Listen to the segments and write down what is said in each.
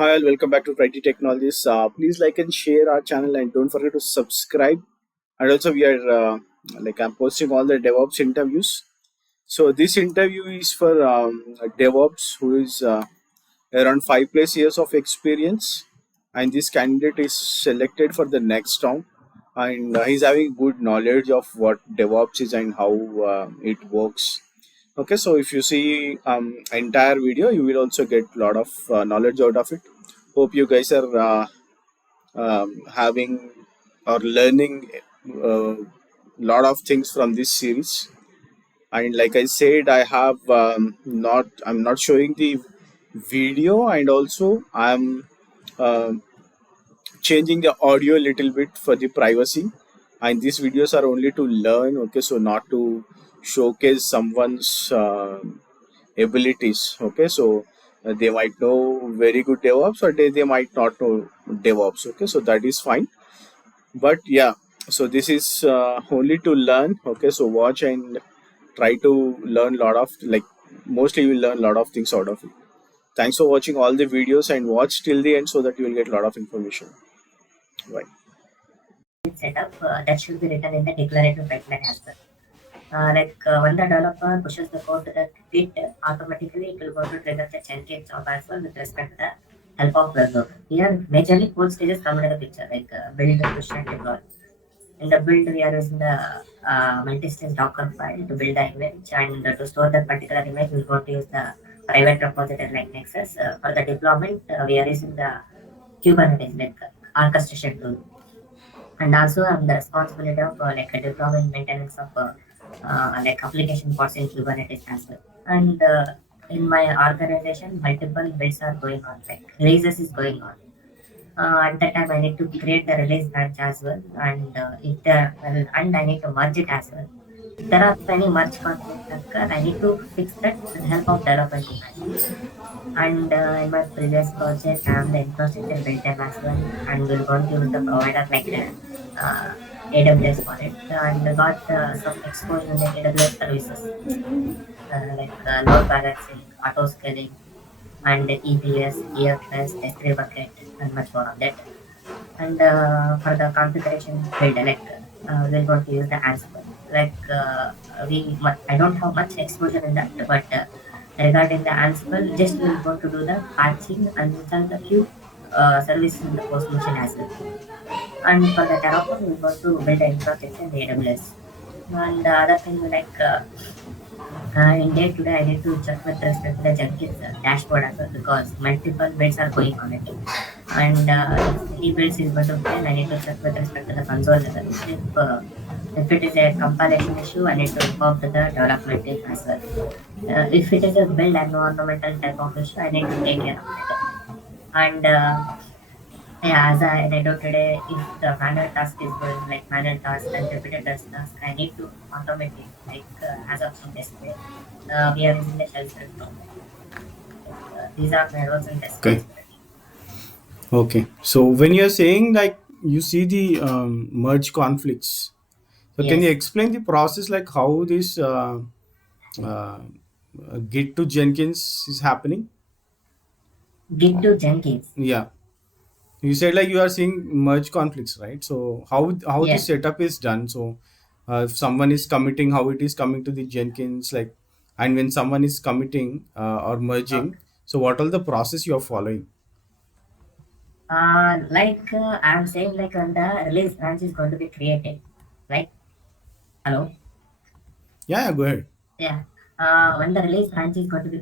Hi, all, welcome back to Friday Technologies. Please like and share our channel and don't forget to subscribe. And also, we are I'm posting all the DevOps interviews. So this interview is for a DevOps who is around 5+ years of experience, and this candidate is selected for the next round. And he's having good knowledge of what DevOps is and how it works. Okay, so if you see entire video, you will also get a lot of knowledge out of it. Hope you guys are having or learning a lot of things from this series. And like I said, I'm not showing the video, and also I'm um changing the audio a little bit for the privacy. And these videos are only to learn, okay, so not to showcase someone's abilities. Okay, so they might know very good DevOps, or they might not know DevOps. Okay, so that is fine. But yeah, so this is only to learn. Okay, so watch and try to learn a lot of, like, mostly you will learn a lot of things out of it. Thanks for watching all the videos and watch till the end so that you will get a lot of information. Bye. Setup that should be written in the declarative pipeline as well. When the developer pushes the code to the Git, automatically it will go to trigger the Jenkins job as well with respect to the help of web. Here, majorly four stages come into the picture, build, push, and deploy. In the build, we are using the multi-stage Docker file to build the image, and to store that particular image, we're going to use the private repository like Nexus. For the deployment, we are using the Kubernetes orchestration tool, and also I'm the responsibility of a deployment maintenance of application pods in Kubernetes as well. And in my organization, multiple builds are going on, like releases is going on. At that time, I need to create the release branch as well, and if there and I need to merge it as well. If there are any merge conflicts occur, I need to fix that with the help of development team as well. And in my previous project, I'm the infrastructure built time as well, and we're going to use the provider AWS for it, and got some exposure in the AWS services, load balancing, auto scaling, and EBS, EFS, S3 bucket, and much more of that. And for the configuration build, we're going to use the Ansible. I don't have much exposure in that, but regarding the Ansible, just we're going to do the patching and install the few services in the post motion as well. And for the Terraform, we're going to build the infrastructure in AWS. And the other thing, in day to day, I need to check with respect to the Jenkins dashboard as well, because multiple builds are going on it. And if any builds is going to fail, I need to check with respect to the console level. If it is a compilation issue, I need to inform to the development team as well. If it is a build environmental type of issue, I need to take care of it. And yeah, as I do today, if the manual task is going like manual task and repetitive task, I need to automate it. As of some yesterday, we are using the shell script now. These are my roles and Okay. responsibilities. Okay. So when you're saying, like, you see the merge conflicts, so can you Yes, explain the process, like how this uh, Git to Jenkins is happening? Git to Jenkins. Yeah. You said like you are seeing merge conflicts, right? So how the Yeah. setup is done? So if someone is committing, how it is coming to the Jenkins, like, and when someone is committing or merging, Okay. so what all the process you are following? I'm saying when the release branch is going to be created, right? Hello. Yeah, yeah, go ahead. Yeah. When the release branch is going to be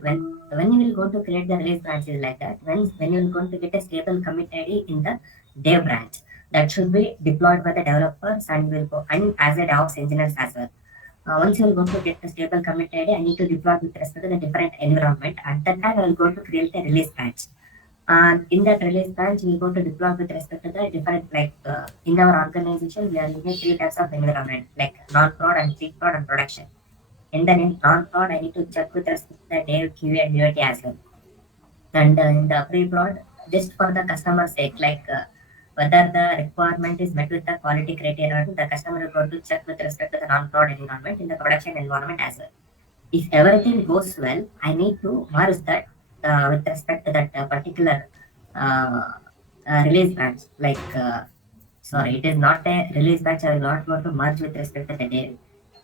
when you will go to create the release branch is like that. When you will going to get a stable commit ID in the dev branch that should be deployed by the developers and will go and as a DevOps engineers as well. Once you are going to get the stable commit ID, I need to deploy with respect to the different environment. At that time, I will go to create the release branch. And in that release branch, we go to deploy with respect to the different in our organization, we are using three types of environment like non-prod and pre-prod and production. And then in non-prod, I need to check with respect to the dev, QA, and UAT as well. And in the pre-prod, just for the customer sake, whether the requirement is met with the quality criteria, the customer is going to check with respect to the non-prod environment in the production environment as well. If everything goes well, I need to merge that with respect to that particular uh, release branch. Sorry, it is not a release branch. I will not want to merge with respect to the dev.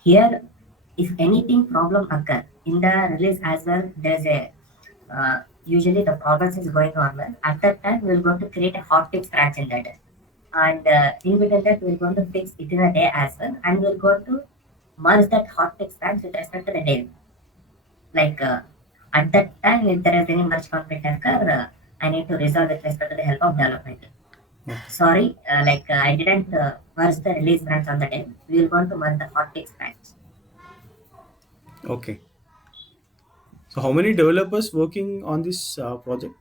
Here, if anything problem occur in the release as well, there's a usually the progress is going on well. At that time, we're going to create a hotfix branch in that, and in between that, we're going to fix it in a day as well, and we're going to merge that hotfix branch with respect to the day. Like at that time, if there is any merge conflict occur, I need to resolve with respect to the help of development. Sorry, I didn't merge the release branch on the day. We will going to merge the hotfix branch. Okay. So how many developers working on this project?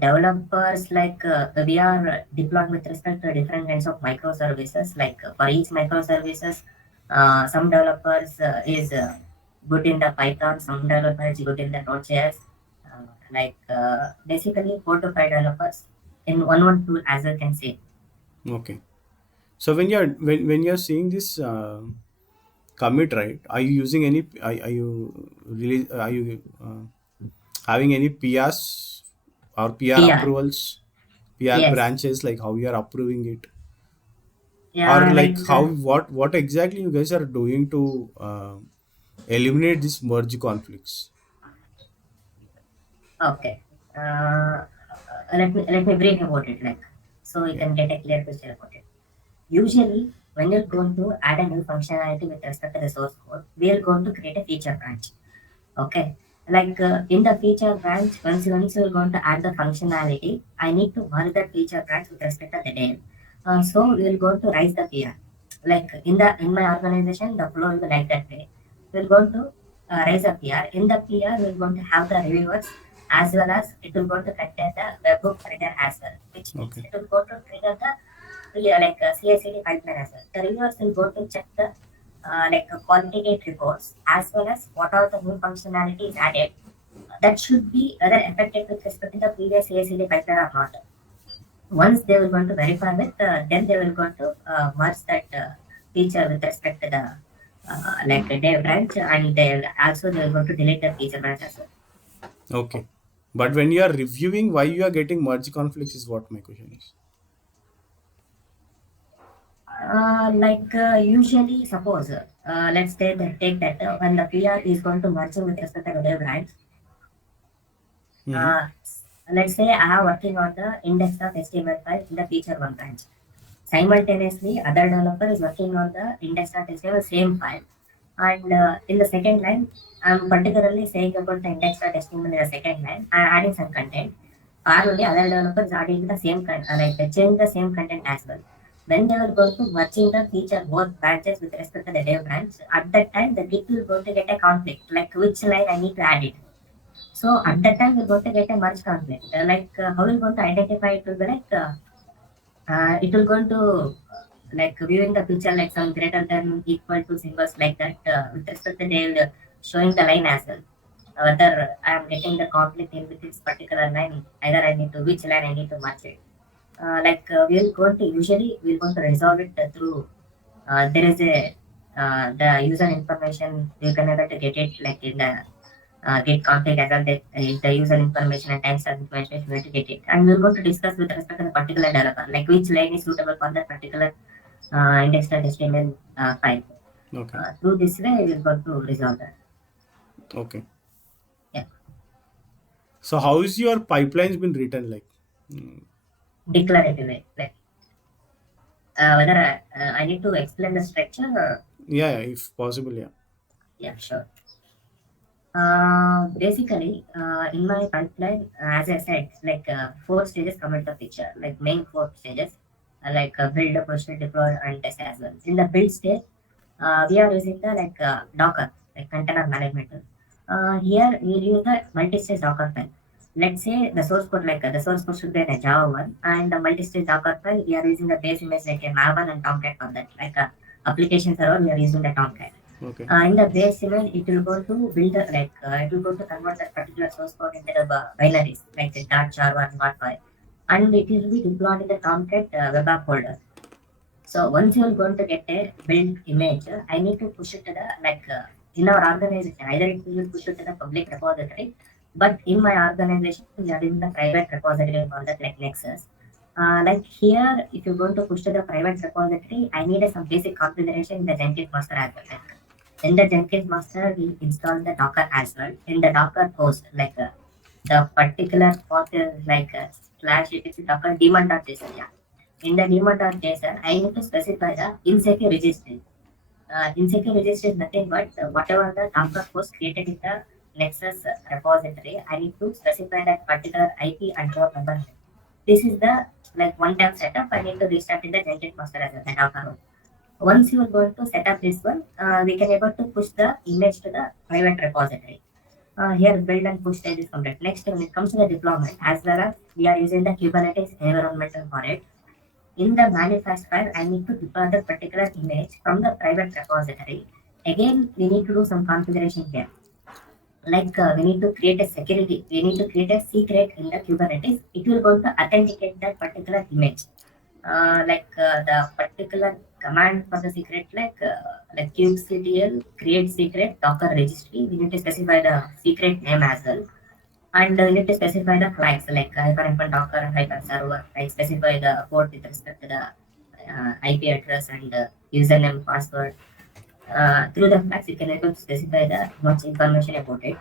Developers we are deployed with respect to different kinds of microservices. For each microservices, some developers is good in the Python, some developers good in the Node.js. Basically 4 to 5 developers in one tool, as I can say. Okay. So when you're seeing this commit, right? Are you using any? Are you really? Are you having any PRs or PR PR, approvals? PR yes, branches, like how you are approving it, or yeah, like how what exactly you guys are doing to eliminate these merge conflicts? okay. Uh, let me brief about it, so you Yeah. can get a clear picture about it. Usually, when you're going to add a new functionality with respect to the source code, we are going to create a feature branch. Okay. In the feature branch, once you're going to add the functionality, I need to merge that feature branch with respect to the name. So we're going to raise the PR. In my organization, the flow will be like that way. We're going to raise a PR. In the PR, we're going to have the reviewers as well as it will going to contain the webhook trigger as well, which means Okay. it will go to trigger the CI/CD pipeline as well. The reviewers will go to check the quality gate reports as well as what are the new functionalities added that should be either affected with respect to the previous CI/CD pipeline or not. Once they will going to verify it, then they will going to merge that feature with respect to the dev branch, and they will going to delete the feature branch as well. Okay. But when you are reviewing why you are getting merge conflicts is what my question is. Usually, suppose let's take that when the PR is going to merge with respect to the dev branch. Mm-hmm. Uh, let's say I am working on the index.html file in the feature one branch. Simultaneously, other developer is working on the index.html same file. And in the second line, I'm particularly saying about the index.html in the second line. I'm adding some content. Parallelly, other developers adding the same content, change the same content as well. When they will go to merging the feature both branches with respect to the dev branch, at that time the Git will go to get a conflict, like which line I need to add it. So at that time, we're going to get a merge conflict. How we're going to identify it will be it will going to viewing the picture like some greater than equal to symbols like that. With respect to they will showing the line as well. Whether I am getting the conflict in with this particular line, either I need to which line I need to match it. We'll going to usually we're going to resolve it through there is a the user information you can able to get it like in the get config as well that the user information and timestamp information is going to get it. And we're going to discuss with respect to the particular developer, like which line is suitable for that particular index.html file. Okay. Through this way, we're going to resolve that. Okay. Yeah. So how is your pipelines been written like? Mm, Declarative way. Whether I need to explain the structure or, yeah, yeah, if possible, yeah. yeah, sure. In my pipeline, as I said, 4 stages come into the picture, like main 4 stages, build, push, deploy, and test as well. In the build stage, we are using the Docker, like container management tool. Here we use the multi-stage Docker file. Let's say the source code, the source code should be in a Java one, and the multi-stage Docker file, we are using the base image like a Maven and Tomcat for that. Application server, we are using the Tomcat. Okay. In the base image, it will go to build it will go to convert that particular source code into the binaries like the .jar and .py, and it will be deployed in the Tomcat web app folder. So once you are going to get a build image, I need to push it to the in our organization. Either it will push it to the public repository, But in my organization, we are in the private repository for that, like Nexus. Like here, if you're going to push to the private repository, I need some basic configuration in the Jenkins master as well. Like in the Jenkins master, we install the Docker as well. In the Docker host, the particular path is slash etc Docker daemon.json. Yeah. In the daemon.json, I need to specify the insecure registry. Insecure registry is nothing but whatever the Docker host created in the Nexus repository, I need to specify that particular IP and port number. This is the like one-time setup. I need to restart in the Jenkins master as a Docker host. Once you are going to set up this one, we can able to push the image to the private repository. Here, build and push stage is complete. Next, when it comes to the deployment, as well as we are using the Kubernetes environment for it. In the manifest file, I need to deploy the particular image from the private repository. Again, we need to do some configuration here. We need to create a security, we need to create a secret in the Kubernetes. It will going to authenticate that particular image. The particular command for the secret, like kubectl create secret docker registry. We need to specify the secret name as well, and we need to specify the flags like hyphen docker hyphen server. Like specify the port with respect to the IP address and username password. Through the flags, you can able to specify the much information about it.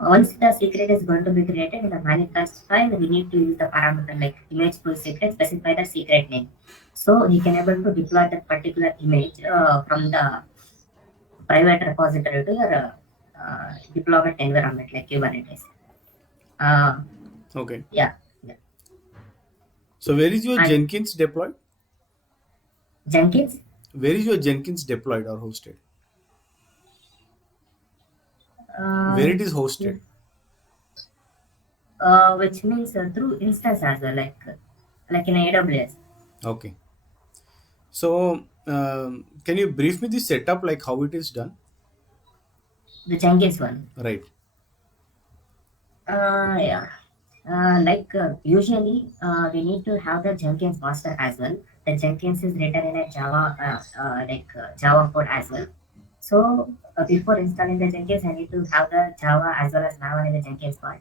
Once the secret is going to be created in the manifest file, we need to use the parameter like image full secret, specify the secret name. So he can able to deploy that particular image from the private repository to your deployment environment like Kubernetes. Uh, Okay. yeah, yeah. So where is your And Jenkins deployed? Jenkins, Where is your Jenkins deployed or hosted? Where it is which hosted? which means through instance as well, like in AWS. Okay. So can you brief me the setup, like how it is done? The Jenkins one. Right. Yeah. Usually, we need to have the Jenkins master as well. The Jenkins is written in a Java, Java code as well. So before installing the Jenkins, I need to have the Java as well as Java in the Jenkins part.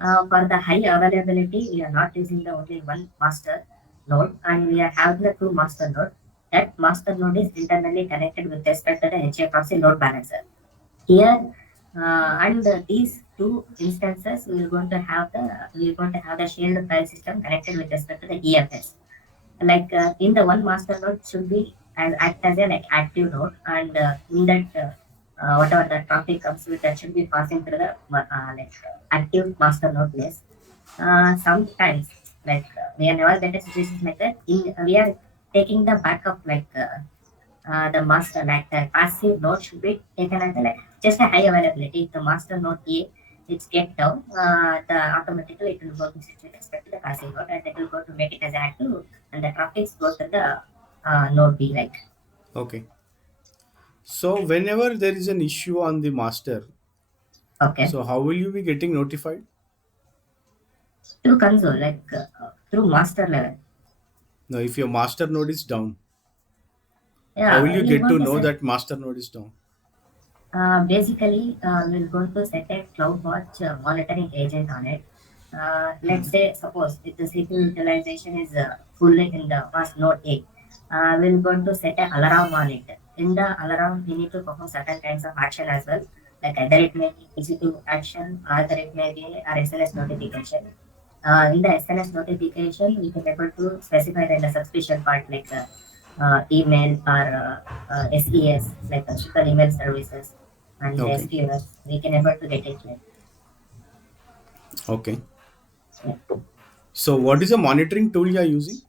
For the high availability, we are not using the only one master node, and we are having the two master node. That master node is internally connected with respect to the HA proxy load balancer. Here, and these two instances, we're going to have the shared file system connected with respect to the EFS. In the one master node should be act as a like active node, and in that whatever the traffic comes with that should be passing through the active master node place. Sometimes we are never get a situations like that. We are taking the backup the master like the passive node should be taken as just a high availability. If the master node A it's get down, the automatically it will go to switch with respect to the passive node, and it will go to make it as active, and the traffic goes to the node B Okay. So whenever there is an issue on the master, okay, so how will you be getting notified? through console through master level. Now, if your master node is down, how will Yeah, you we'll get go to to know set. that master node is down? Basically, we'll go to set a CloudWatch monitoring agent on it. Let's say, suppose if the CPU utilization is fully in the first node A, we're going to set an alarm on it. In the alarm, we need to perform certain kinds of action as well. Like either it may be execute action, either it may be a SNS notification. In the SNS notification, we can able to specify in the subscription part email or SES, like super email services and Okay. SQS. We can able to get it Okay. yeah. So what is the monitoring tool you are using?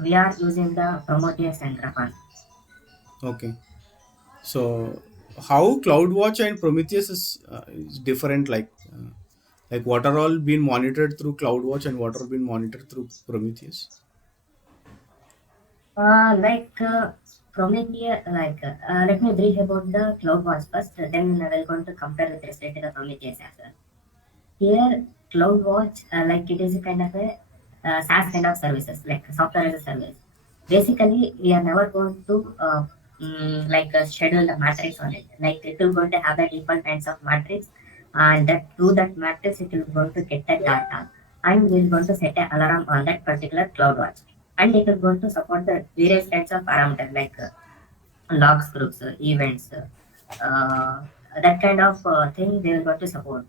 We are using the Prometheus and Grafana. Okay. So how CloudWatch and Prometheus is different? Like what are all being monitored through CloudWatch and what are being monitored through Prometheus? Uh, like uh, Prometheus, let me brief about the CloudWatch first, then I will going to compare with respect to the Prometheus as well. Here, CloudWatch, it is a kind of a SaaS kind of services, like software as a service. Basically, we are never going to schedule the matrix on it. Like it will going to have the default kinds of matrix, and that through that matrix it will going to get the data, and we're going to set an alarm on that particular CloudWatch, and it will going to support the various kinds of parameters like logs groups, events, that kind of thing they will going to support.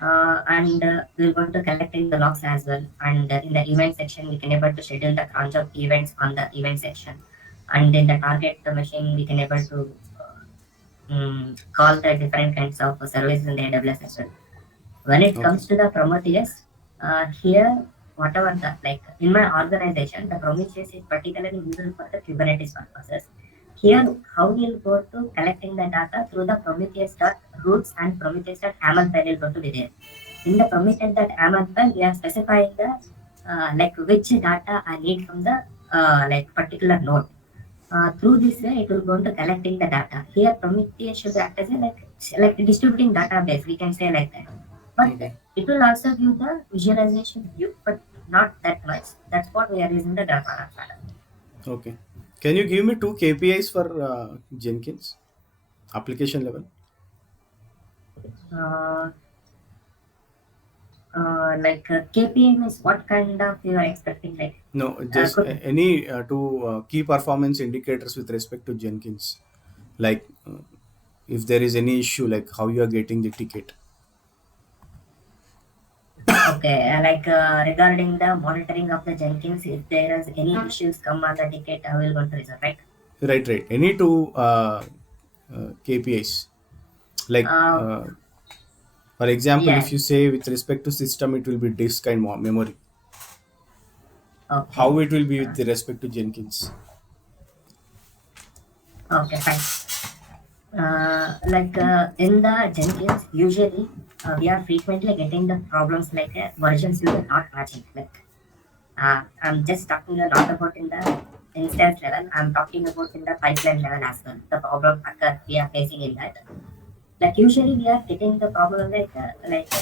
And we're going to collect in the logs as well. And in the event section, we can able to schedule the crunch of events on the event section. And in the target machine, we can able to call the different kinds of services in the AWS as well. When it Okay. comes to the Prometheus, here whatever the like in my organization, the Prometheus is particularly used for the Kubernetes purposes. Here, how we'll go to collecting the data through the Prometheus dot roots and Prometheus dot YAML file will go to be there. In the Prometheus dot YAML file, we are specifying the like which data I need from the like particular node. Through this way, it will go to collecting the data. Here, Prometheus should act as a like distributing database. We can say like that, but Okay. it will also give the visualization view, but not that much. That's what we are using the Grafana pattern. Okay. Can you give me two KPIs for Jenkins application level? Uh, KPM is what kind of you are expecting? Like, No, just could any two key performance indicators with respect to Jenkins, like if there is any issue, like how you are getting the ticket. okay, regarding the monitoring of the Jenkins, if there is any issues come on the ticket, I will go to resolve, right? Right, right. Any two KPIs, like Uh, for example, if yeah, you say with respect to system, it will be disk and memory. okay, How it will be uh, with respect to Jenkins? okay, fine. In the Jenkins, usually we are frequently getting the problems like versions will be not matching. I'm just talking not about in the instance level. I'm talking about in the pipeline level as well. The problem occur we are facing in that. Like usually we are getting the problem like a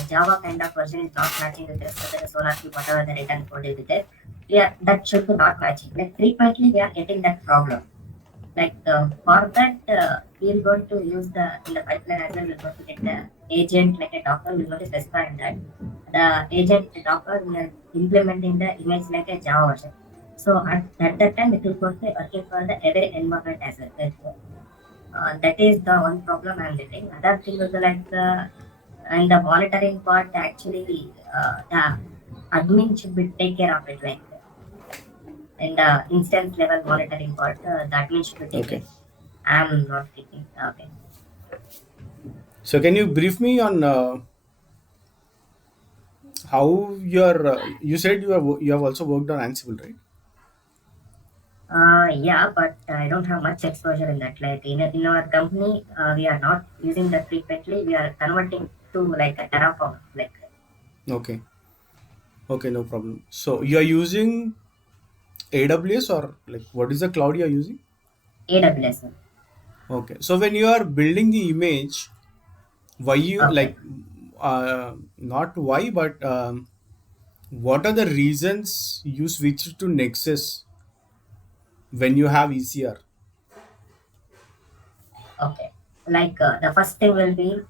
Java kind of version is not matching with respect to the SonarQube whatever the written code is there. Yeah, that should be not matching. Like frequently we are getting that problem. For that, we're going to use the in the pipeline as well. We're going to get the agent like a Docker. We're going to specify in that the agent Docker we are implementing the image like a Java version. So at that time, it will go to working for the every environment as well. That is the one problem I'm getting. Other thing is and the monitoring part actually the admin should be take care of it in the instance level monitoring part the admin should be take care. Okay. I'm not taking. Okay. So can you brief me on how your you said you have also worked on Ansible, right? Yeah, but I don't have much exposure in that. Like in our company, we are not using that frequently. We are converting to like a Terraform, like Okay. Okay, no problem. So you are using AWS or like what is the cloud you are using? AWS. Okay. So when you are building the image, why you Okay. like not why but what are the reasons you switch to Nexus when you have ECR? Okay. The first thing will be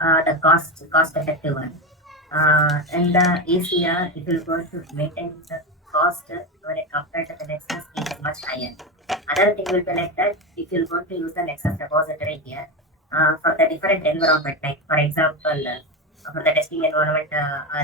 the cost effective one. And the ACR, it will go to maintain the cost when it compared to the Nexus, it is much higher. Other thing will be like that if you're going to use the Nexus repository here for the different environment, like for example, for the testing environment,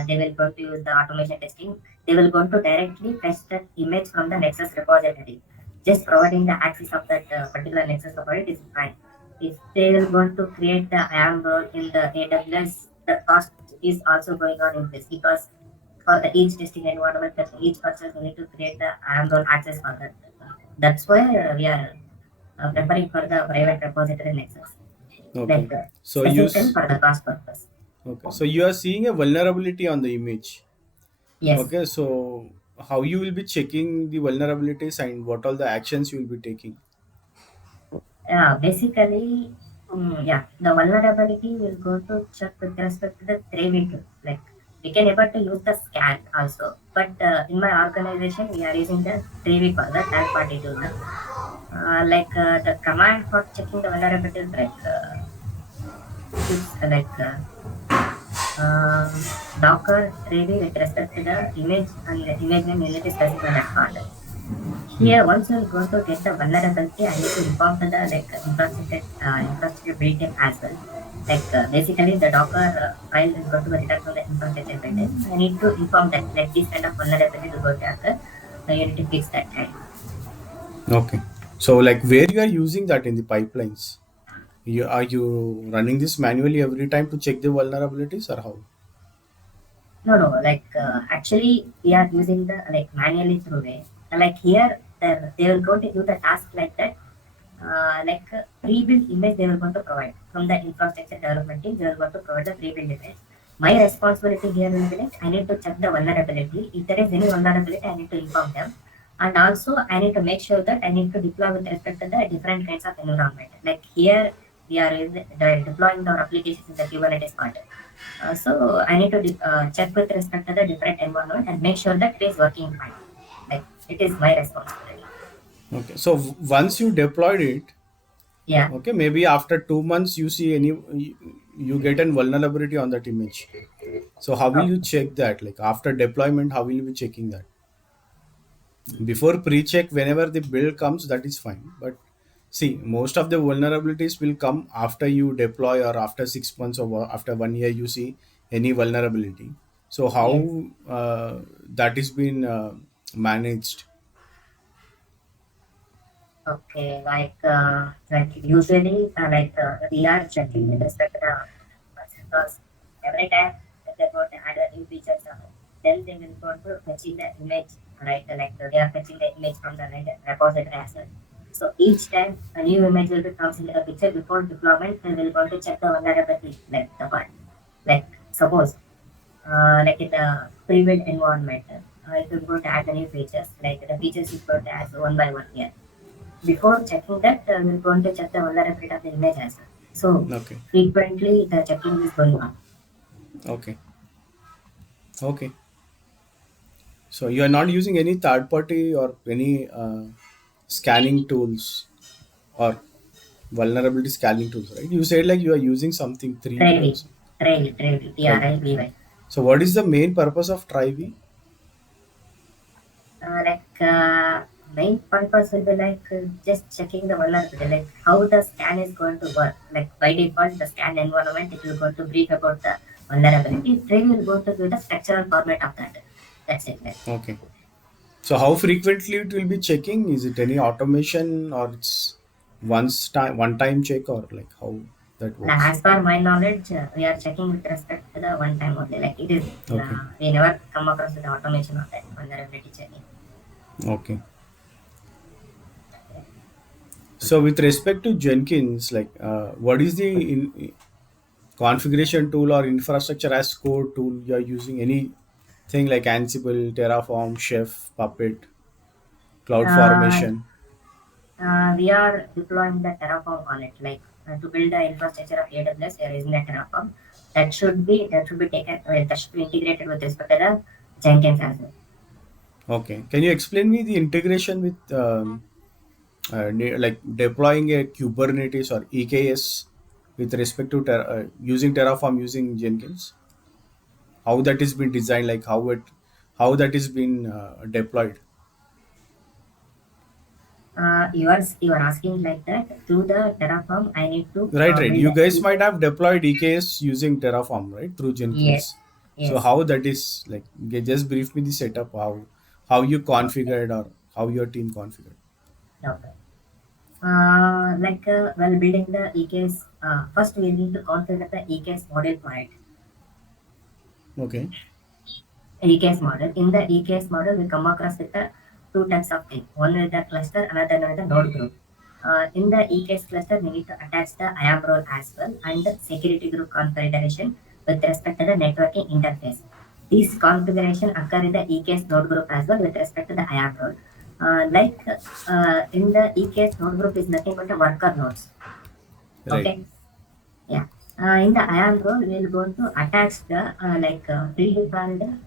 they will going to use the automation testing. They will going to directly fetch the image from the Nexus repository. Just providing the access of that particular Nexus repository is fine. If they will going to create the IAM role in the AWS, the cost is also going on in this because for the each testing environment, that each purchase we need to create the IAM role access for that. That's why we are preparing for the private repository Nexus, Okay. So specifically for the cost purpose. okay. So you are seeing a vulnerability on the image. Yes. Okay. So how you will be checking the vulnerabilities and what all the actions you will be taking? Basically, yeah, the vulnerability will go to check with respect to the 3 week. Like we can able to use the scan also, but in my organization we are using the 3 week or the third party tool. The command for checking the vulnerabilities, it's Docker really with respect to the image and the image name unit is specified that part. Hmm. Here, once you're going to get the vulnerability, I need to inform to the infrastructure built-in as well. Basically, the Docker file is going to be written from the infrastructure built-in. I need to inform that like this kind of vulnerability is going to occur. You need to fix that kind. Okay. So like where you are using that in the pipelines? Are you running this manually every time to check the vulnerabilities or how? No, no. Actually, we are using the manually through way. Here, they will go to do the task like that. Pre-built image they will going to provide from the infrastructure development team. They are going to provide the pre-built image. My responsibility here will be like I need to check the vulnerability. If there is any vulnerability, I need to inform them. And also, I need to make sure that I need to deploy with respect to the different kinds of environment. Like here, we are deploying our applications in the Kubernetes part. So I need to check with respect to the different environment and make sure that it is working fine. Like it is my responsibility. Okay. So once you deployed it, Yeah. okay, maybe after 2 months you see you get a vulnerability on that image. So how will Oh, you check that? Like after deployment, how will you be checking that? Before pre-check, whenever the build comes, that is fine. But see, most of the vulnerabilities will come after you deploy or after 6 months or after 1 year you see any vulnerability. So yes. how that is been managed? Okay. Usually, we are checking with respect to the because every time that they're going to add a new features, then they will go to fetching the image, right? They are fetching the image from the repository as well. So each time a new image will be comes into the picture before deployment, they will go to check the vulnerability, like the part. Like suppose, in the pre-built environment, if you're going to add the new features, like the features is going to add one by one here. Before checking that, we're going to check the vulnerability of the image as well. So Okay, frequently the checking is going on. okay, okay. So you are not using any third party or any scanning tools or vulnerability scanning tools, right? You said like you are using something 3V or Trivy, something. Trivy, Try. TRIVY. So what is the main purpose of Try-V? Uh, like uh, Main purpose will be just checking the vulnerability, like how the scan is going to work. Like by default, the scan environment it will go to brief about the vulnerability. Trivy will go to do the structural format of that. That's it. Okay. So how frequently it will be checking? Is it any automation or it's one time check or like how that works? As per my knowledge, we are checking with respect to the one time only. Like it is, Okay. we never come across with the automation of that vulnerability checking. Okay. So with respect to Jenkins, like what is the configuration tool or infrastructure as code tool you are using? Anything like Ansible, Terraform, Chef, Puppet, Cloud Uh, Formation? we are deploying the Terraform on it, to build the infrastructure of AWS. There is a Terraform that should be taken. That should be integrated with respect to the Jenkins as well. Okay. Can you explain me the integration with like deploying a Kubernetes or EKS with respect to using Terraform using Jenkins? How that is been designed, like how that is been deployed? You are asking like that through the Terraform. I need to Right, right. build You a guys might EKS. have deployed EKS using Terraform, right, through Yes, Jenkins. So yes. how that is like? Just brief me the setup. How you Okay. configured or how your team configured. Okay. While building the EKS, first we need to configure the EKS model for it. Okay. EKS model. In the EKS model, we come across with the two types of things. One is the cluster, another one is the node group. In the EKS cluster, we need to attach the IAM role as well and the security group configuration with respect to the networking interface. These configuration occur in the EKS node group as well with respect to the IAM role. In the EKS node group is nothing but the worker nodes. Right. Okay. Yeah. In the IAM role, we're going to attach the predefined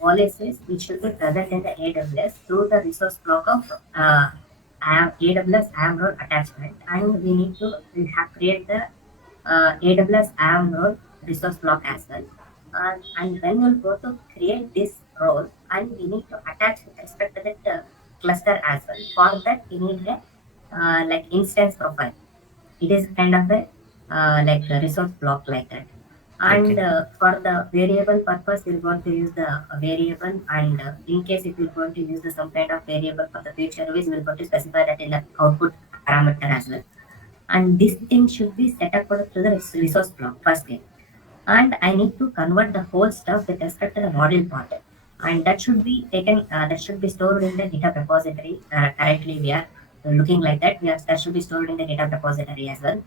policies which should be present in the AWS through the resource block of AWS AM role attachment, and we have create the AWS AM role resource block as well. And when we'll go to create this role, and we need to attach with respect to that cluster as well. For that, we need a like instance profile. It is kind of a like a resource block like that. And Okay. for the variable purpose, we're going to use the variable, and in case if we're going to use the some kind of variable for the future use, we're going to specify that in the output parameter as well. And this thing should be set up to the resource block first thing. And I need to convert the whole stuff with respect to the module part. And that should be taken, that should be stored in the GitHub repository. Currently, we are looking like that. That should be stored in the GitHub repository as well.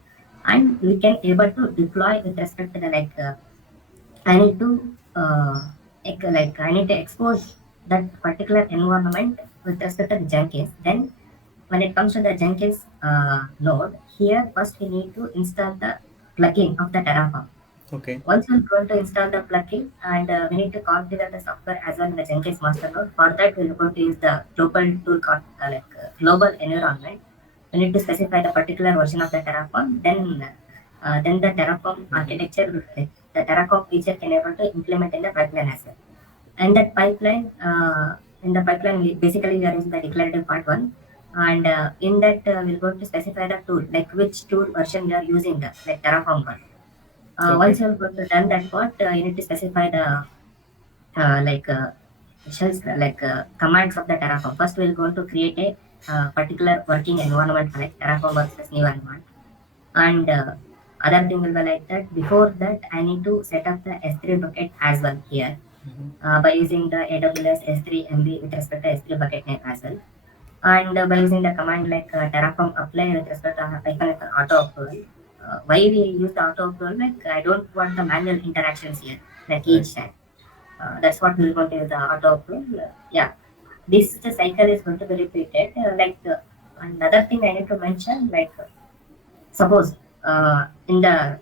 And we can able to deploy with respect to the like, I need to, like, I need to expose that particular environment with respect to the Jenkins. Then when it comes to the Jenkins node, here first we need to install the plugin of the Terraform. Okay. Once we're going to install the plugin, and we need to configure the software as well in the Jenkins master node. For that, we're going to use the global tool global environment. We need to specify the particular version of the Terraform. Then the Terraform architecture, the Terraform feature can able to implement in the pipeline as well. And that pipeline, basically we are using the declarative part one. And in that, we're going to specify the tool, like which tool version we are using, the like Terraform one. Once Okay. you've done that part, you need to specify the like shells, commands of the Terraform. First, we're going to create a particular working environment like Terraform workspace new environment. And other thing will be like that. Before that, I need to set up the S3 bucket as well here by using the AWS S3 MB with respect to S3 bucket name as well. And by using the command like Terraform apply with respect to auto approval. Why we use the auto approval? Like I don't want the manual interactions here, like Right. each time. That's what we're going to use the auto approval. Yeah, this the cycle is going to be repeated. Another thing I need to mention, like suppose in the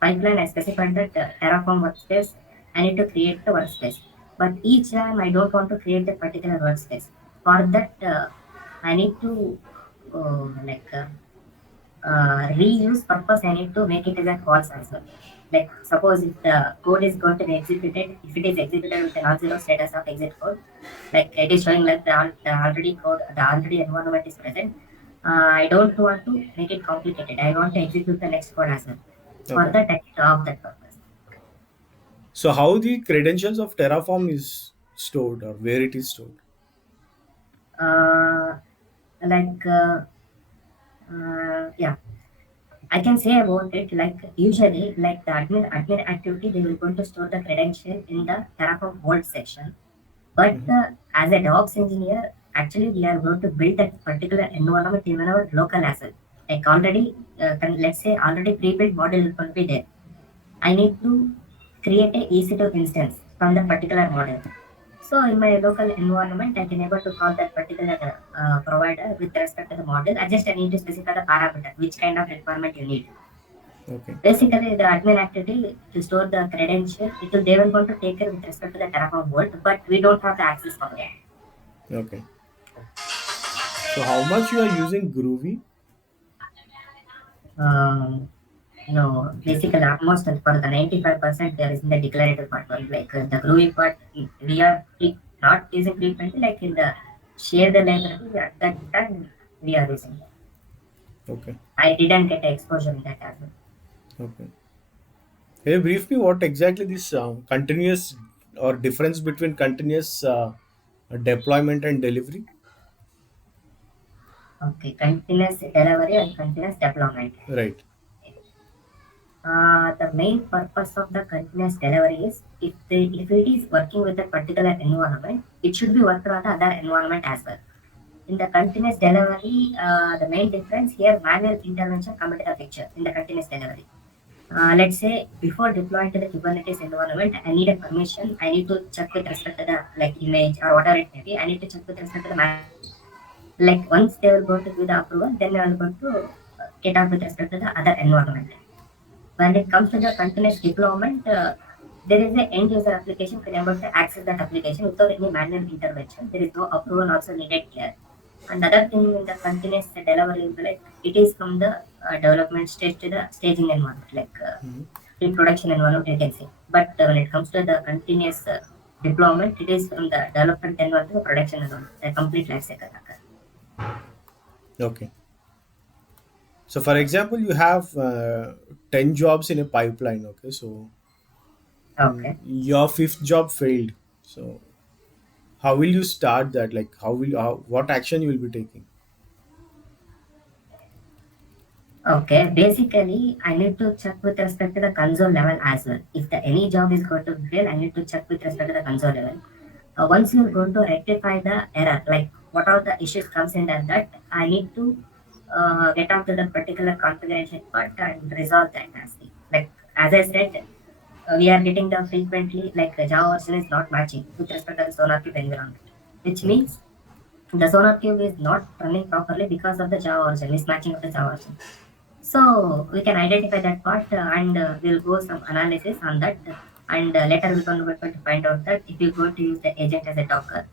pipeline I specified that Terraform workspace, I need to create the workspace. But each time I don't want to create a particular workspace. For that, I need to reuse purpose. I need to make it as a false as well. Like suppose if the code is going to be executed, if it is executed with a non-zero status of exit code, like it is showing like the already code, the already environment is present. I don't want to make it complicated. I want to execute the next code as well. For Okay. that, I need to off that purpose. So how the credentials of Terraform is stored or where it is stored? Uh, like yeah, I can say about it. Like usually, like the admin activity, they will going to store the credential in the Terraform vault section. But Mhm. as a DevOps engineer, actually we are going to build that particular environment in our local asset. Like already, let's say already pre-built model will be there. I need to create a EC2 instance from the particular model. So in my local environment, I can able to call that particular provider with respect to the model. I need to specify the parameter, which kind of requirement you need. Okay. Basically, the admin activity to store the credential, they will going to take care with respect to the Terraform Vault, but we don't have the access for that. Okay. So how much you are using Groovy? Um, no, basically almost for the 95% there is in the declarative part. Like the Groovy part, we are not using frequently. Like in the share the library at that time we are using that. Okay. I didn't get exposure in that as well. Okay. Can you brief me what exactly this continuous or difference between continuous deployment and delivery? Okay, continuous delivery and continuous deployment. Right. The main purpose of the continuous delivery is if it is working with a particular environment, it should be working on the other environment as well. In the continuous delivery, the main difference here, manual intervention committed a picture in the continuous delivery. Let's say before deploying to the Kubernetes environment, I need a permission. I need to check with respect to the like image or whatever it may be. I need to check with respect to the like once they will go to give the approval, then I will go to get out with respect to the other environment. When it comes to the continuous deployment, there is an end user application can able to access that application without any manual intervention. There is no approval also needed here. And other thing in the continuous delivery is like it is from the development stage to the staging environment, like pre-production environment, you can say. But when it comes to the continuous deployment, it is from the development environment to the production environment, the complete life cycle occur. Okay. So, for example, you have 10 jobs in a pipeline. Okay. So, Okay. your fifth job failed. So, how will you start that? Like, what action you will be taking? Okay, basically, I need to check with respect to the console level as well. If the any job is going to fail, I need to check with respect to the console level. Once you're going to rectify the error, like what are the issues comes in that, I need to get onto the particular configuration part and resolve that as the like as I said, we are getting the frequently like the Java version is not matching with respect to the SonarQube environment, which Okay. means the SonarQube is not running properly because of the Java version mismatching of the Java version. So we can identify that part and we'll go some analysis on that. And later we're going to find out that if you're going to use the agent as a Docker,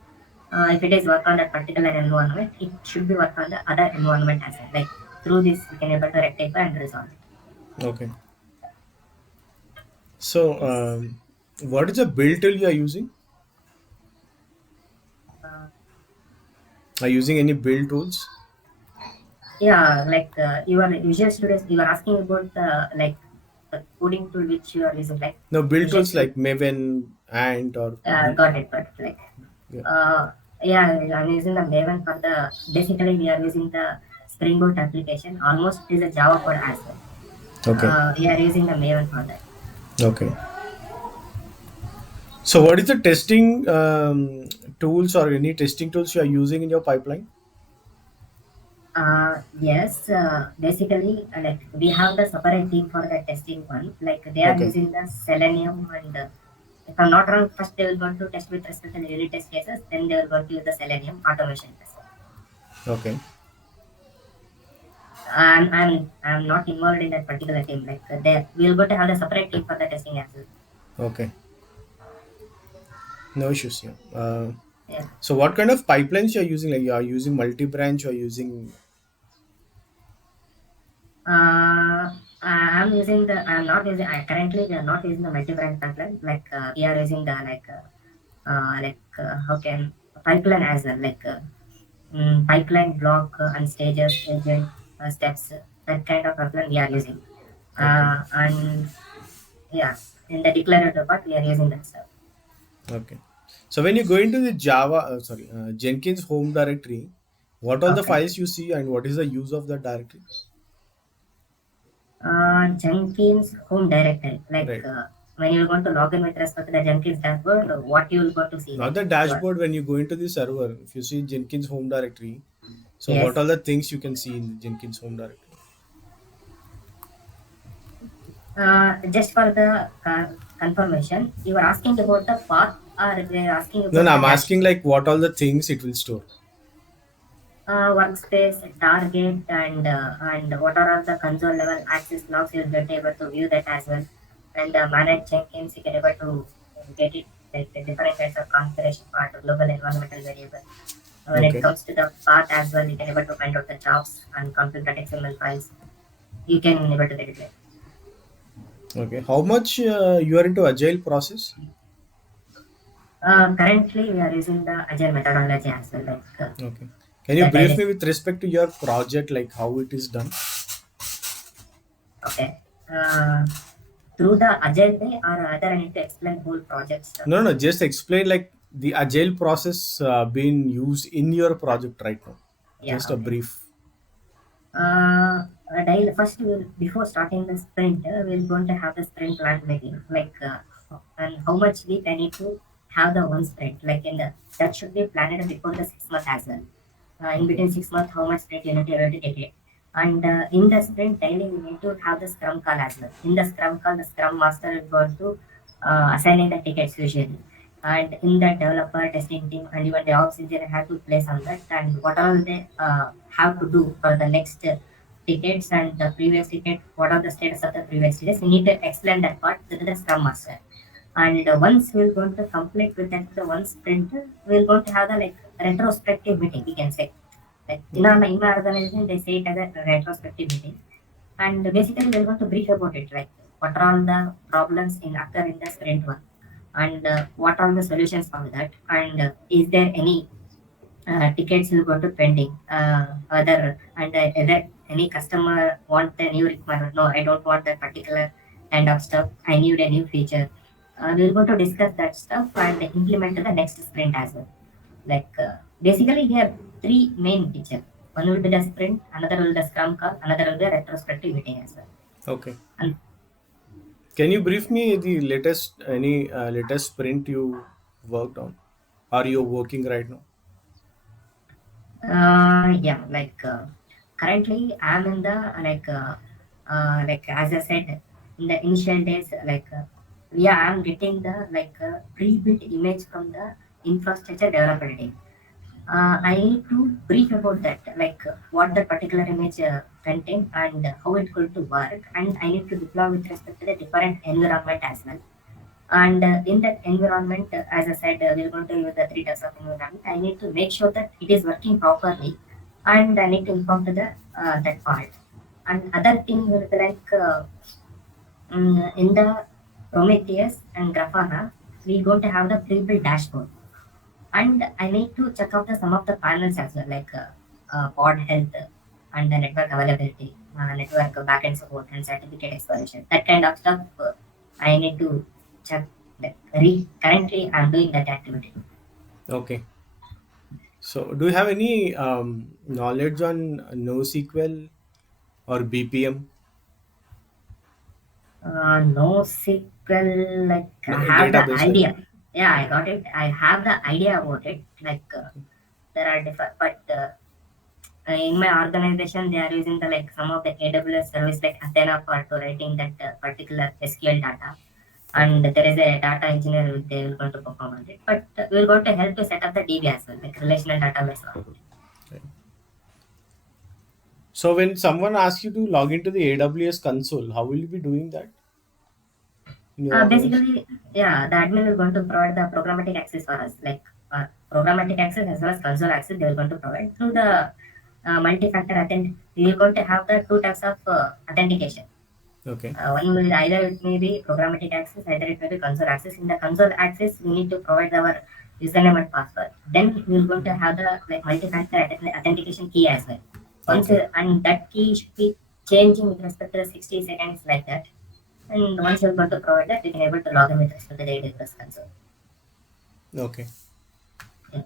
if it is work on that particular environment, it should be work on the other environment as well. Like through this, we can able to rectify and resolve it. Okay. So, Yes. what is the build tool you are using? Uh, Are you using any build tools? yeah, like you are Visual Studio. You are asking about like the coding tool which you are using, like No, build Visual tools Studio. like Maven, Ant, or Got it, but like yeah. yeah, I'm using the Maven for the basically we are using the Spring Boot application. Almost it is a Java code as well. Okay. We are using the Maven for that. Okay. So, what is the testing tools or any testing tools you are using in your pipeline? Yes, basically, like we have the separate team for the testing one. Like they are Okay. using the Selenium, and if I'm not wrong, first they will want to test with respect to the unit test cases, then they will want to use the Selenium automation test. Okay. I'm not involved in that particular team. Like they we'll go to have a separate team for the testing as well. Okay. No issues here. Yeah. So, what kind of pipelines you are using? Like, you are using multi-branch or using? I'm not using. Currently we are not using the multi-branch pipeline. Like we are using the how can pipeline as well, like pipeline block and stages, agent steps. That kind of pipeline we are using. Okay. And yeah, in the declarative part we are using that stuff. Okay. So, when you go into the Jenkins home directory, what all the Okay. files you see and what is the use of that directory? Jenkins home directory, like Right. when you want to log in with respect to the Jenkins dashboard, what you will go to see, Not like the you are, dashboard when you go into the server. If you see Jenkins home directory, so what yes. are the things you can see in the Jenkins home directory? Just for the confirmation, you are asking about the path or you are asking No, about no, the I'm asking dashboard? like what all the things it will store. Workspace, target, and what are all the console level access logs, you'll get able to view that as well. And manage Jenkins, you can able to get it like the different kinds of configuration part, global environmental variable. When it Okay. comes to the path as well, you can able to find out the jobs and config.xml files. You can able to get it. Like. Okay. How much you are into agile process? Currently, we are using the agile methodology as well, like Okay. Can you the brief daily. me with respect to your project, like how it is done? Okay. Uh, Through the agile way, or either I need to explain whole project stuff. No, no, just explain like the agile process being used in your project right now. Yeah. Just a Okay. brief. Daily first before starting the sprint, we're going to have the sprint plan meeting, like and how much week I need to have the one sprint, like in the that should be planned before the 6 months as well. In Okay. between 6 months, how much sprint you need to be able to take it. And in the sprint daily, we need to have the scrum call as well. In the scrum call, the scrum master is going to assigning the tickets usually. And in the developer testing team and even the ops engineer have to place on that and what all they have to do for the next tickets and the previous ticket, what are the status of the previous tickets. We need to explain that part to the scrum master. And once we're going to complete with that the one sprint, we're going to have the like retrospective meeting, we can say. Like Okay. in my organization, they say it as a retrospective meeting, and basically we're going to brief about it, like what are all the problems in occur in the sprint one, and what are the solutions for that, and is there any tickets will go to pending other, and either any customer want a new requirement, no I don't want that particular kind of stuff, I need a new feature. We're going to discuss that stuff and implement to the next sprint as well. Like basically here three main feature, one will be the sprint, another will be the scrum call, another will be a retrospective meeting as well. Okay. And Can you brief me the latest any latest sprint you worked on? Are you working right now? yeah, like currently I'm in the like as I said in the initial days, like yeah, I'm getting the pre-built image from the infrastructure developer team. I need to brief about that, like what that particular image contain and how it's going to work, and I need to deploy with respect to the different environment as well. And in that environment, as I said, we're going to use the three types of environment. I need to make sure that it is working properly, and I need to inform to the that part. And other thing will be like in the Prometheus and Grafana, we're going to have the pre-built dashboard, and I need to check out the some of the panels as well, like pod health and the network availability, network backend support and certificate expiration. That kind of stuff I need to check. Like currently, I'm doing that activity. Okay. So, do you have any knowledge on NoSQL or BPM? No SQL, like I have the Database, I mean. idea. Yeah, I got it. I have the idea about it. Like there are different, but in my organization, they are using the like some of the AWS service like Athena for to writing that particular SQL data. Okay. And there is a data engineer who they will going to perform on it. But we're going to help to set up the DB as well, like relational database on it. Okay. So, when someone asks you to log into the AWS console, how will you be doing that in your organization? Basically, yeah, the admin is going to provide the programmatic access for us, like programmatic access as well as console access. They are going to provide through the multi-factor authentic. We are going to have the two types of authentication. Okay. One will either it may be programmatic access, either it may be console access. In the console access, we need to provide our username and password. Then we are going to have the like multi-factor authentication key as well. Once Okay. and that key should be changing with respect to the 60 seconds like that. And once you're going to provide that, you can able to log in with respect to the AWS console. Okay. Yeah.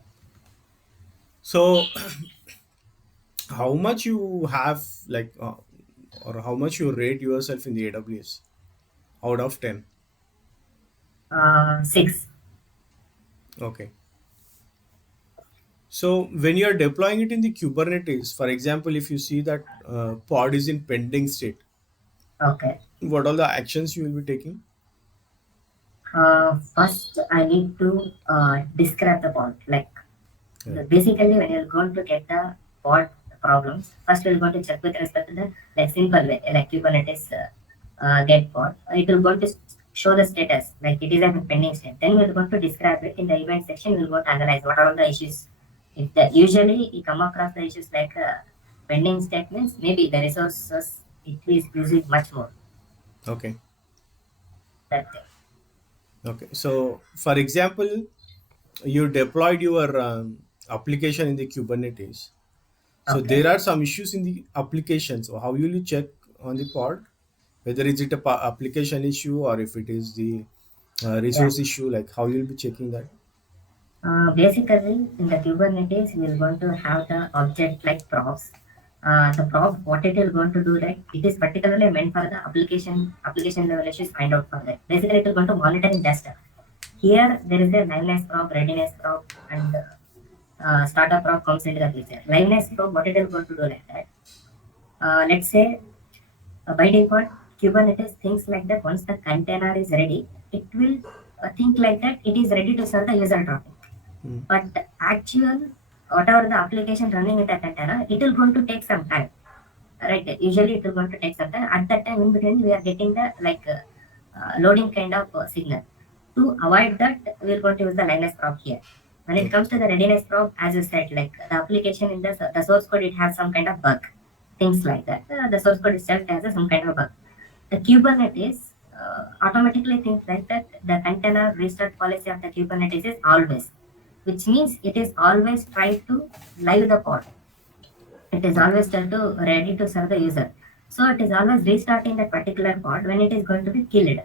So, how much you have like, or how much you rate yourself in the AWS out of 10? Six. Okay. So when you are deploying it in the Kubernetes, for example, if you see that pod is in pending state, Okay. what are the actions you will be taking? First, I need to describe the pod. Like Right. basically, when you're going to get the pod problems, first we're going to check with respect to the like simple way, like Kubernetes get pod. It will going to show the status, like it is at a pending state. Then we're going to describe it in the event section. We're going to analyze what are all the issues. If the usually you come across the issues like pending statements, maybe the resources it is using much more. Okay. That thing. Okay. So for example, you deployed your application in the Kubernetes. So Okay. there are some issues in the application. So how will you check on the pod? Whether is it a application issue or if it is the Yeah. resource issue, like how you'll be checking that? Basically, in the Kubernetes, we are going to have the object like props. The prop, what it is going to do, like it is particularly meant for the application level issues find out for that. Basically, it is going to monitoring just here. There is a liveness prop, readiness prop, and startup prop comes into the picture. Liveness prop, what it is going to do like that. Let's say by default, Kubernetes thinks like that. Once the container is ready, it will think like that. It is ready to serve the user traffic. Hmm. But the actual whatever the application running in the container, it will going to take some time, right? Usually it will going to take some time. At that time in between we are getting the loading kind of signal. To avoid that, we are going to use the lineless prop here. When it comes to the readiness probe, as you said, like the application in the source code, it has some kind of bug, things like that. The source code itself has some kind of bug. The Kubernetes automatically thinks like that the container restart policy of the Kubernetes is always, which means it is always try to live the pod. It is always try to ready to serve the user. So it is always restarting that particular pod when it is going to be killed.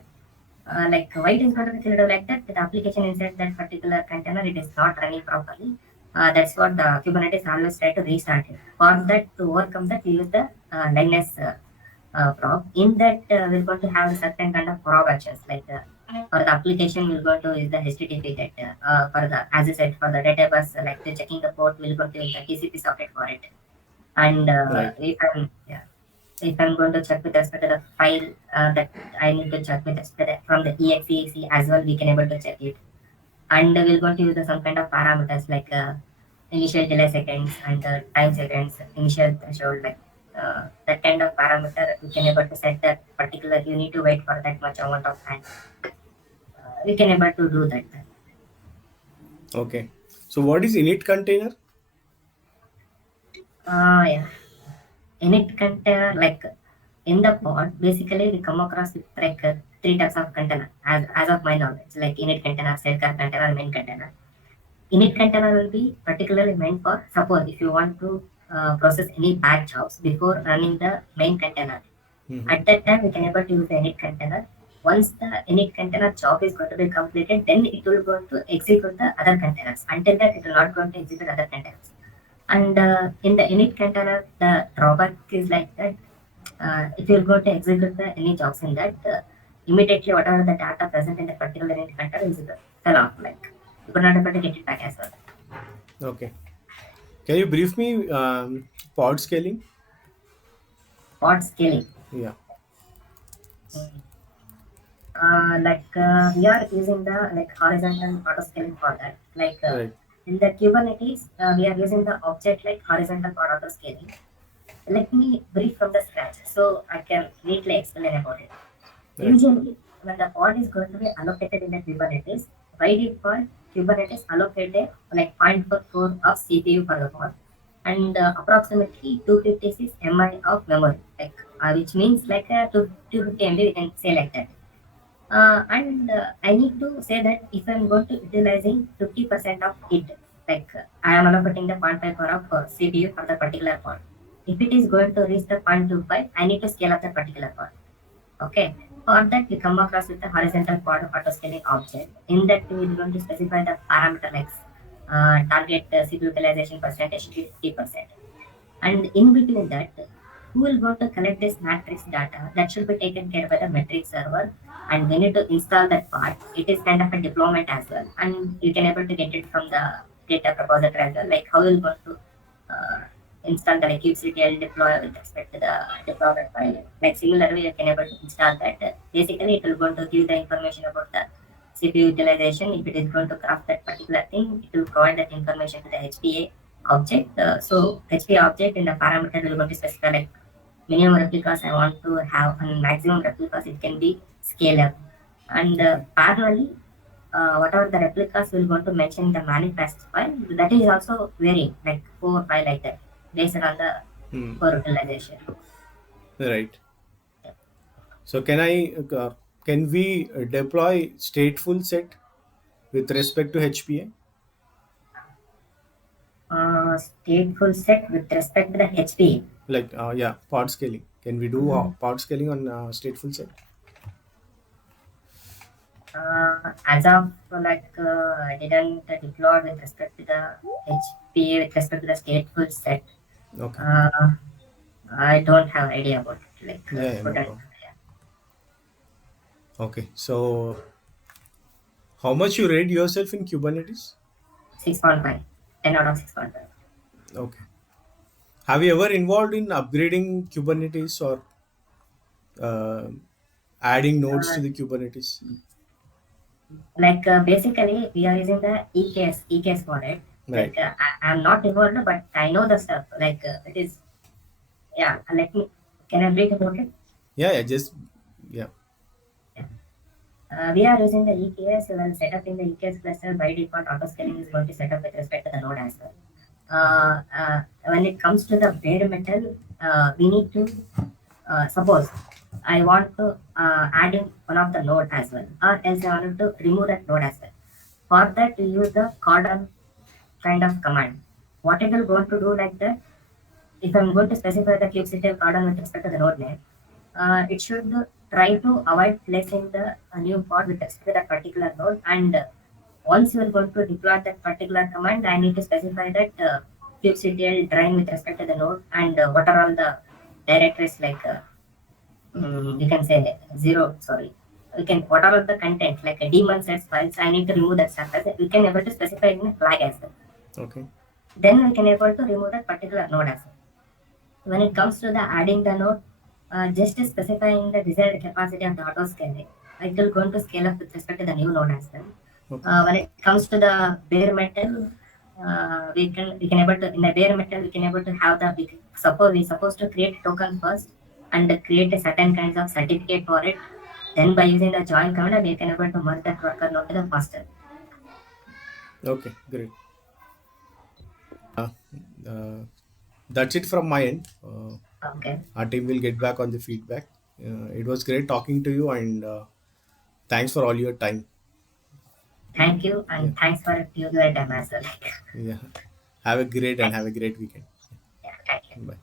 Like why it is going to be killed like that, the application inside that particular container it is not running properly. That's what the Kubernetes always try to restart it. For that to overcome that, we use the Linux probe. In that, we're going to have certain kind of probe actions. Like for the application, we're going to use the HTTP get. For the, as I said, for the database, like the checking the port, we're going to use the TCP socket for it. And Right. if I'm going to check with respect to the file that I need to check with respect to from the EXEC as well, we can able to check it. And we're going to use some kind of parameters like initial delay seconds and time seconds, initial threshold, like that kind of parameter. We can able to set that particular. You need to wait for that much amount of time. We can able to do that. Okay. So what is init container? Yeah. Init container, like in the pod, basically we come across with like three types of container as of my knowledge, like init container, sidecar container, main container. Init container will be particularly meant for suppose if you want to process any batch jobs before running the main container. Mhm. At that time, we can able to use the init container. Once the init container job is going to be completed, then it will go to execute the other containers. Until that, it will not going to execute other containers. And in the init container, the drawback is like that. If you're going to execute any jobs in that, immediately whatever the data present in the particular init container is fell off. Like you could not able to get it back as well. Okay. Can you brief me pod scaling? Pod scaling. Yeah. Mm. We are using the like horizontal auto scaling for that. Right. In the Kubernetes, we are using the object like horizontal for auto scaling. Let me brief from the scratch so I can neatly explain about it. Right. Usually, when the pod is going to be allocated in the Kubernetes, by default, Kubernetes allocated like 0.44 of CPU for the pod and approximately 256 MI of memory, like which means like 250 MB, we can say like that. And I need to say that if I'm going to utilizing 50% of it, like I am allocating the 0.5 power of CPU for the particular pod. If it is going to reach the 0.25, I need to scale up the particular pod. Okay. For that, we come across with the horizontal pod of auto-scaling object. In that, we are going to specify the parameter like target CPU utilization percentage to 50%. And in between that, who will go to collect this matrix data that should be taken care by the metric server, and we need to install that part. It is kind of a deployment as well, and you can able to get it from the GitHub repository as well, like how you'll go to uh, install the like kubectl deploy with respect to the deployment file. Like similarly you can able to install that. Basically it will going to give the information about the CPU utilization. If it is going to craft that particular thing, it will provide that information to the HPA object. So HPA object in the parameter will going to specify like minimum replicas I want to have and maximum replicas it can be scale up. And parallelly, whatever the replicas will going to mention in the manifest file, that is also varying, like 4 or 5 like that, based on the Hmm. core utilization. Right. So can we deploy stateful set with respect to HPA? Stateful set with respect to the HPA. Like yeah, pod scaling. Can we do pod scaling on stateful set? As of I didn't deploy with respect to the HPA with respect to the stateful set. Okay. Uh, I don't have idea about it. Yeah, yeah, no Couldn't. problem. Okay. So how much you rate yourself in Kubernetes? 6.5. 10 out of 6.5. Okay. Have you ever involved in upgrading Kubernetes or uh, adding nodes Uh, to the Kubernetes? Basically, we are using the EKS for it. Right. I'm not involved, but I know the stuff. It is, yeah. Let me, can I brief about it? Yeah, yeah. Just yeah. We are using the EKS. Well, setup in the EKS cluster by default, autoscaling is going to set up with respect to the node as well. When it comes to the bare metal, we need to suppose I want to add in one of the node as well, or else I want to remove that node as well. For that, we use the cordon kind of command. What it will going to do like that, if I'm going to specify the kubectl cordon with respect to the node name, it should try to avoid placing the new pod with respect to that particular node. And once you are going to deploy that particular command, I need to specify that kubectl drain with respect to the node and what are all the directories like you can say zero. Sorry, we can what are all the content like a daemon sets files. I need to remove that stuff. We can able to specify in a flag as well. Okay. Then we can able to remove that particular node as well. When it comes to the adding the node, just specifying the desired capacity of the auto scaling, it will going to scale up with respect to the new node as well. Okay. When it comes to the bare metal, we can able to in the bare metal we can able to have the suppose we supposed to create token first and create a certain kinds of certificate for it. Then by using the join command, we can able to merge that worker node to the faster. Okay. Great. Uh, that's it from my end. Okay. Our team will get back on the feedback. It was great talking to you, and thanks for all your time. Thank you Yeah. and thanks for your time as well. Yeah. Have a great and Thank, have a great weekend. yeah, thank you. Bye.